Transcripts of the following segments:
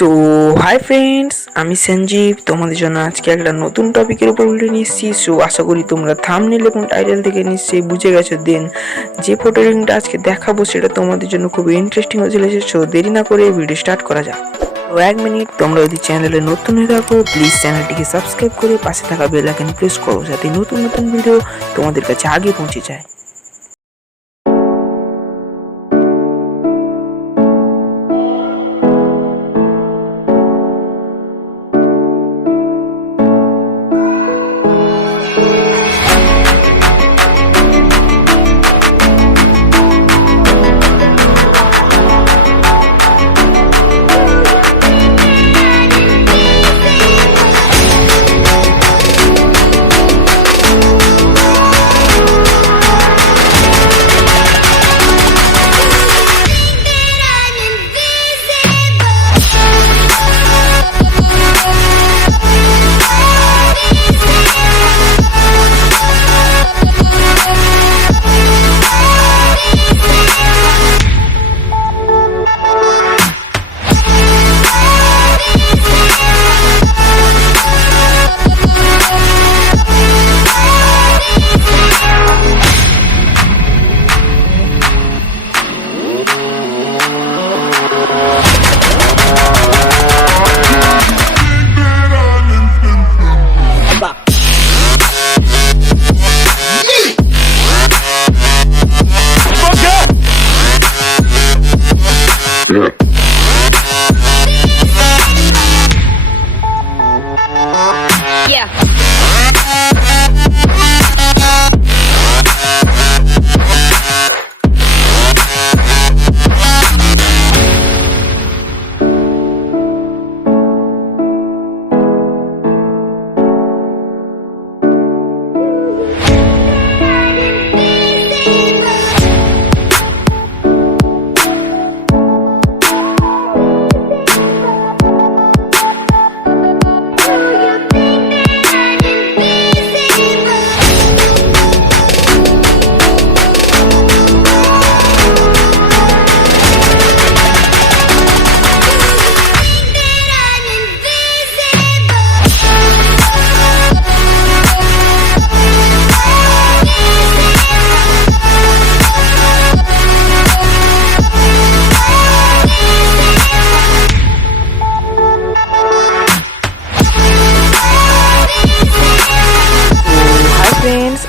So hi friends, আমি সঞ্জীব তোমাদের জন্য আজকে একটা নতুন টপিকের উপর ভিডিও নিয়ে এসেছি। সো আশা করি তোমরা থাম্বনেল এবং টাইটেল থেকে নিশ্চয়ই বুঝে গেছো। দেন যে ফটো এডিটিংটা আজকে দেখাবো সেটা তোমাদের জন্য খুব ইন্টারেস্টিং হয়ে চলেছে। সো দেরি না করে ভিডিও স্টার্ট করা যাক। তো 1 মিনিট, তোমরা যদি চ্যানেলে নতুন হয়ে থাকো প্লিজ চ্যানেলটিকে সাবস্ক্রাইব করে পাশে থাকা বেল আইকন প্রেস করো, যাতে নতুন নতুন ভিডিও তোমাদের কাছে আগে পৌঁছে যায়।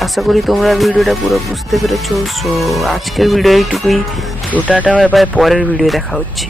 আশা করি তোমরা ভিডিওটা পুরো বুঝতে পেরেছো। সো আজকের ভিডিও এইটুকুই। তো টাটা, বাই বাই, পরের ভিডিও দেখা হচ্ছে।